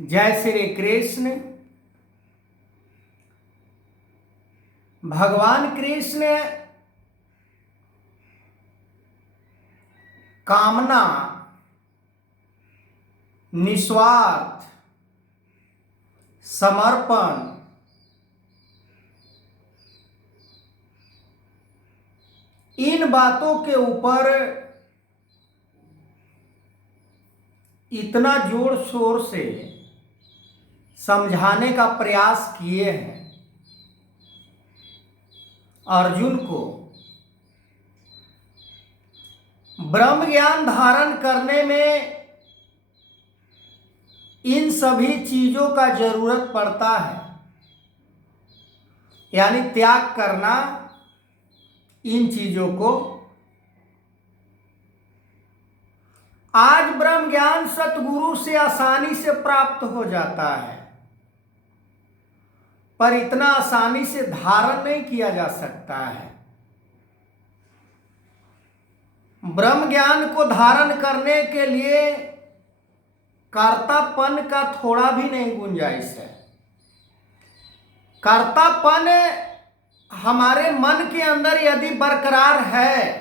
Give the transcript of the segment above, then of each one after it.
जय श्री कृष्ण। भगवान कृष्ण कामना, निस्वार्थ, समर्पण, इन बातों के ऊपर इतना जोर शोर से समझाने का प्रयास किए हैं अर्जुन को। ब्रह्म ज्ञान धारण करने में इन सभी चीजों का जरूरत पड़ता है, यानी त्याग करना इन चीजों को। आज ब्रह्म ज्ञान सतगुरु से आसानी से प्राप्त हो जाता है, पर इतना आसानी से धारण नहीं किया जा सकता है। ब्रह्म ज्ञान को धारण करने के लिए कर्तापन का थोड़ा भी नहीं गुंजाइश है। कर्तापन हमारे मन के अंदर यदि बरकरार है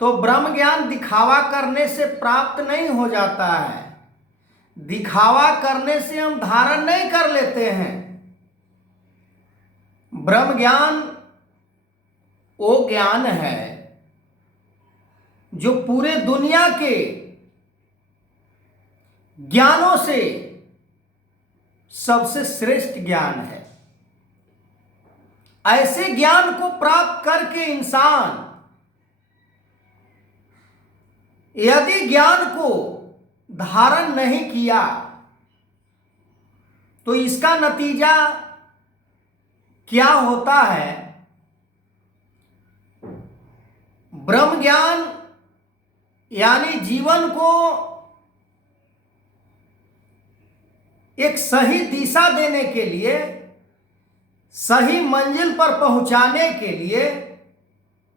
तो ब्रह्म ज्ञान दिखावा करने से प्राप्त नहीं हो जाता है। दिखावा करने से हम धारण नहीं कर लेते हैं। ब्रह्म ज्ञान वो ज्ञान है जो पूरे दुनिया के ज्ञानों से सबसे श्रेष्ठ ज्ञान है। ऐसे ज्ञान को प्राप्त करके इंसान यदि ज्ञान को धारण नहीं किया तो इसका नतीजा क्या होता है? ब्रह्म ज्ञान यानी जीवन को एक सही दिशा देने के लिए, सही मंजिल पर पहुंचाने के लिए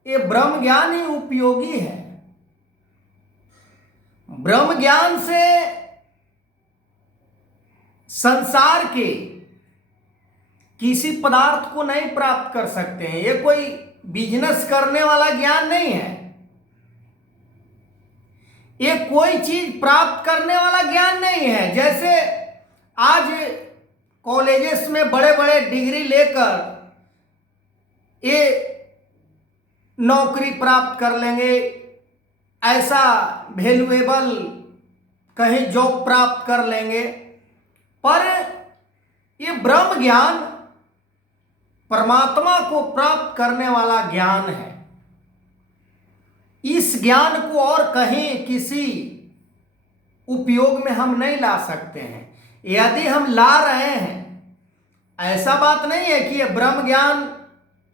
ये ब्रह्म ज्ञान ही उपयोगी है। ब्रह्म ज्ञान से संसार के किसी पदार्थ को नहीं प्राप्त कर सकते हैं। ये कोई बिजनेस करने वाला ज्ञान नहीं है। ये कोई चीज प्राप्त करने वाला ज्ञान नहीं है। जैसे आज कॉलेजेस में बड़े बड़े डिग्री लेकर ये नौकरी प्राप्त कर लेंगे, ऐसा वैल्यूएबल कहीं जॉब प्राप्त कर लेंगे, पर ये ब्रह्म ज्ञान परमात्मा को प्राप्त करने वाला ज्ञान है। इस ज्ञान को और कहीं किसी उपयोग में हम नहीं ला सकते हैं। यदि हम ला रहे हैं, ऐसा बात नहीं है कि यह ब्रह्म ज्ञान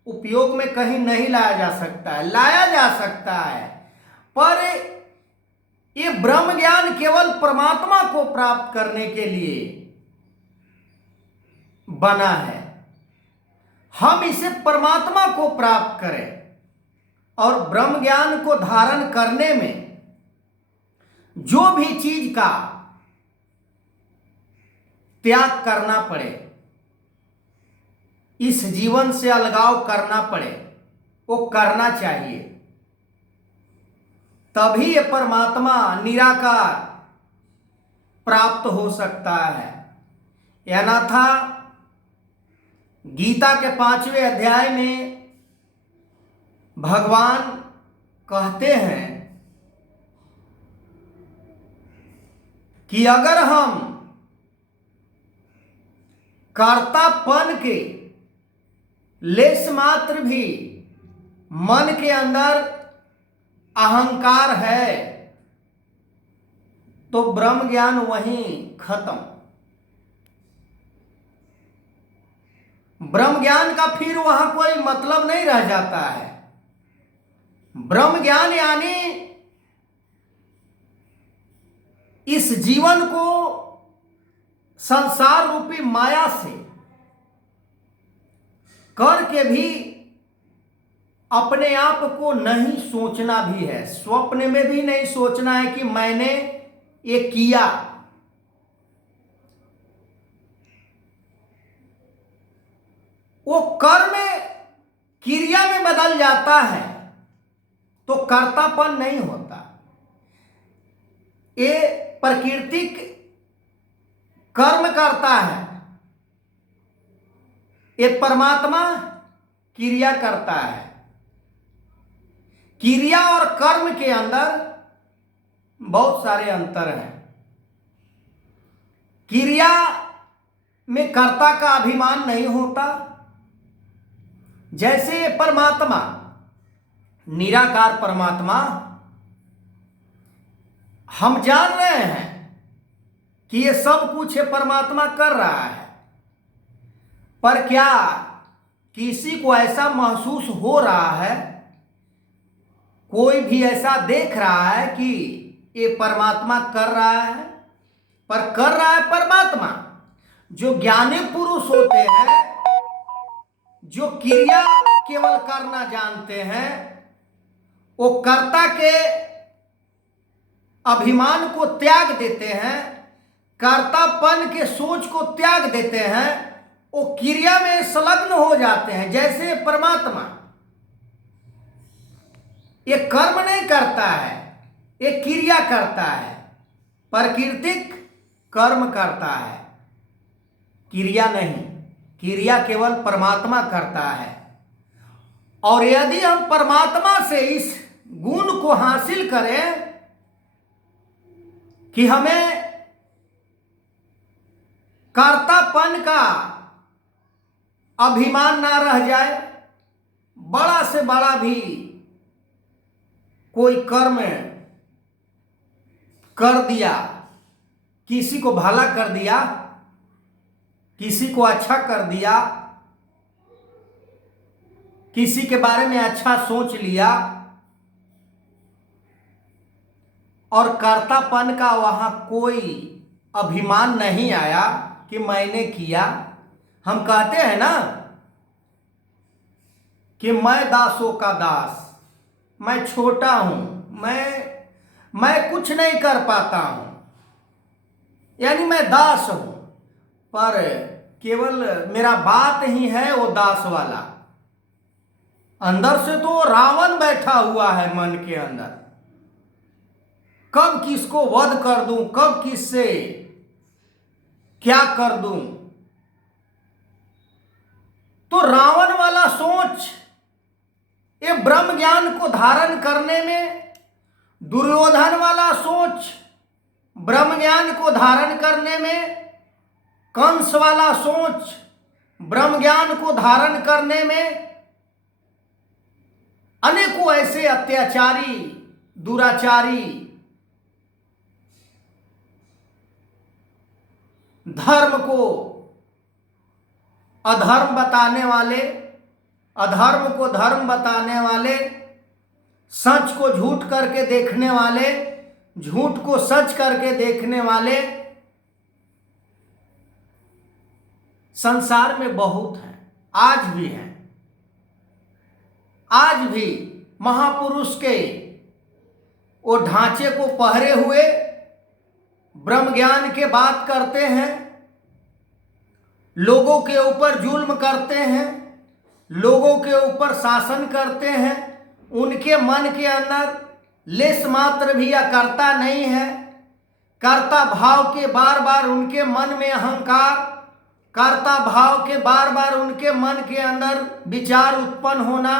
उपयोग में कहीं नहीं लाया जा सकता है, लाया जा सकता है, पर ये ब्रह्म ज्ञान केवल परमात्मा को प्राप्त करने के लिए बना है। हम इसे परमात्मा को प्राप्त करें और ब्रह्म ज्ञान को धारण करने में जो भी चीज का त्याग करना पड़े, इस जीवन से अलगाव करना पड़े, वो करना चाहिए। तभी ये परमात्मा निराकार प्राप्त हो सकता है। अन्यथा गीता के 5वें अध्याय में भगवान कहते हैं कि अगर हम कर्तापन के लेश मात्र भी मन के अंदर अहंकार है तो ब्रह्म ज्ञान वहीं खत्म। ब्रह्म ज्ञान का फिर वहां कोई मतलब नहीं रह जाता है। ब्रह्म ज्ञान यानी इस जीवन को संसार रूपी माया से करके भी अपने आप को नहीं सोचना भी है। स्वप्न में भी नहीं सोचना है कि मैंने ये किया, वो कर्म क्रिया में बदल जाता है तो कर्तापन नहीं होता। ये प्राकृतिक कर्म करता है, ये परमात्मा क्रिया करता है। क्रिया और कर्म के अंदर बहुत सारे अंतर हैं। क्रिया में कर्ता का अभिमान नहीं होता, जैसे परमात्मा निराकार परमात्मा, हम जान रहे हैं कि ये सब कुछ परमात्मा कर रहा है, पर क्या किसी को ऐसा महसूस हो रहा है, कोई भी ऐसा देख रहा है कि ये परमात्मा कर रहा है? पर कर रहा है परमात्मा। जो ज्ञानी पुरुष होते हैं, जो क्रिया केवल करना जानते हैं, वो कर्ता के अभिमान को त्याग देते हैं, कर्तापन के सोच को त्याग देते हैं, वो क्रिया में संलग्न हो जाते हैं। जैसे परमात्मा ये कर्म नहीं करता है, ये क्रिया करता है। प्राकृतिक कर्म करता है, क्रिया नहीं। क्रिया केवल परमात्मा करता है। और यदि हम परमात्मा से इस गुण को हासिल करें कि हमें कर्तापन का अभिमान ना रह जाए, बड़ा से बड़ा भी कोई कर्म कर दिया, किसी को भला कर दिया, किसी को अच्छा कर दिया, किसी के बारे में अच्छा सोच लिया और कर्तापन का वहां कोई अभिमान नहीं आया कि मैंने किया। हम कहते हैं ना कि मैं दासों का दास, मैं छोटा हूं, मैं कुछ नहीं कर पाता हूं, यानी मैं दास हूं। पर केवल मेरा बात ही है वो दास वाला, अंदर से तो रावण बैठा हुआ है मन के अंदर। कब किसको वध कर दूं, कब किससे क्या कर दूं। तो रावण वाला सोच ये ब्रह्म ज्ञान को धारण करने में, दुर्योधन वाला सोच ब्रह्म ज्ञान को धारण करने में, कंस वाला सोच ब्रह्म ज्ञान को धारण करने में, अनेकों ऐसे अत्याचारी, दुराचारी, धर्म को अधर्म बताने वाले, अधर्म को धर्म बताने वाले, सच को झूठ करके देखने वाले, झूठ को सच करके देखने वाले संसार में बहुत हैं, आज भी हैं। आज भी महापुरुष के वो ढांचे को पहरे हुए ब्रह्म ज्ञान के बात करते हैं, लोगों के ऊपर जुल्म करते हैं, लोगों के ऊपर शासन करते हैं। उनके मन के अंदर लेस मात्र भी अकर्ता नहीं है। कर्ता भाव के बार बार उनके मन में अहंकार, कर्ता भाव के बार बार उनके मन के अंदर विचार उत्पन्न होना,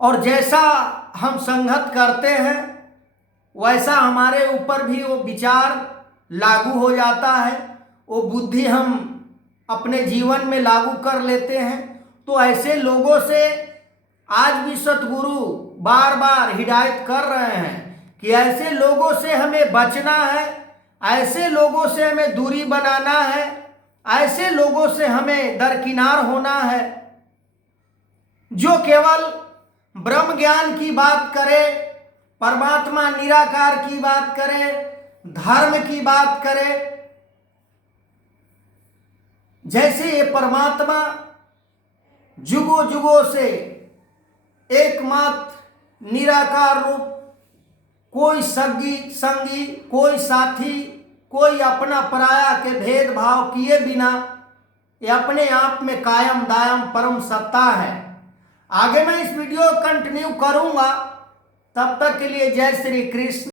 और जैसा हम संगत करते हैं वैसा हमारे ऊपर भी वो विचार लागू हो जाता है, वो बुद्धि हम अपने जीवन में लागू कर लेते हैं। तो ऐसे लोगों से आज भी सतगुरु बार बार हिदायत कर रहे हैं कि ऐसे लोगों से हमें बचना है, ऐसे लोगों से हमें दूरी बनाना है, ऐसे लोगों से हमें दरकिनार होना है, जो केवल ब्रह्म ज्ञान की बात करे, परमात्मा निराकार की बात करे, धर्म की बात करे। जैसे ये परमात्मा जुगों जुगों से एकमात्र निराकार रूप, कोई संगी, कोई साथी, कोई अपना पराया के भेदभाव किए बिना ये अपने आप में कायम दायम परम सत्ता है। आगे मैं इस वीडियो को कंटिन्यू करूंगा, तब तक के लिए जय श्री कृष्ण।